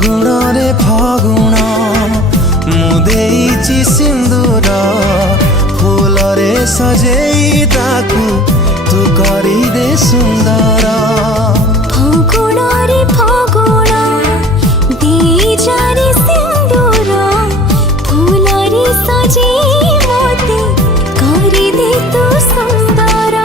ଫଗୁଣରେ ଫଗୁଣ ମୁଁ ଦେଇଛି ସିନ୍ଦୁର ଫୁଲରେ ସଜେଇ ତାକୁ ତୁ କରିଦେ ସୁନ୍ଦର। ଫଗୁଣରେ ଫଗୁଣ ଦେଇଚାରି ସିନ୍ଦୁର ଫୁଲରେ ସଜେଇ ମୋତେ କରିଦେ ତୁ ସୁନ୍ଦର।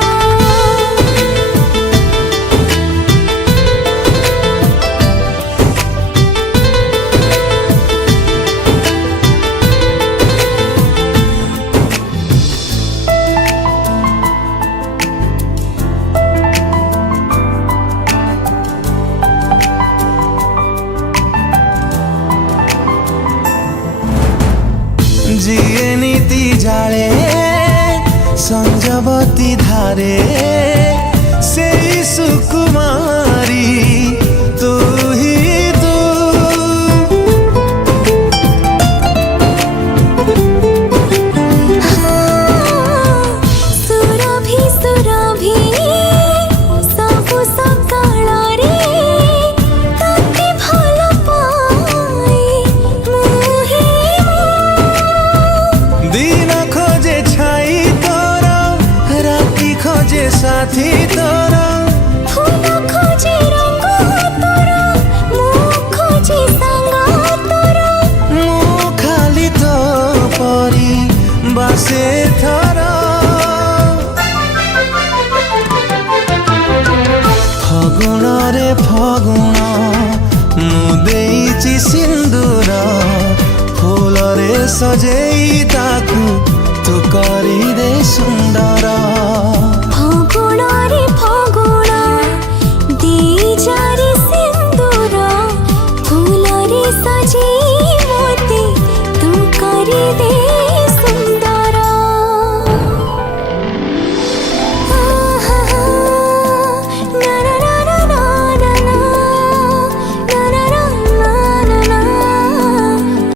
जिए नीति जाले संजवती धारे से सुकुमारी तू ही तू। सुरभि सुरभि सबु सकाळे तते भल पाए मुहे दिन खोजे छाई तोरा राति खोजे साथी तोरा फूल खोजे रंग तोरा मुँह खोजे संग तोरा ମୁଁ ଖାଲି ତ ପରି ବାସେ ଥର। ଫଗୁଣରେ ଫଗୁଣ ମୁଁ ଦେଇଛି ସିନ୍ଦୁର ଫୁଲରେ ସଜେଇ ତାକୁ ତୁ କରିଦେ ସୁନ୍ଦର।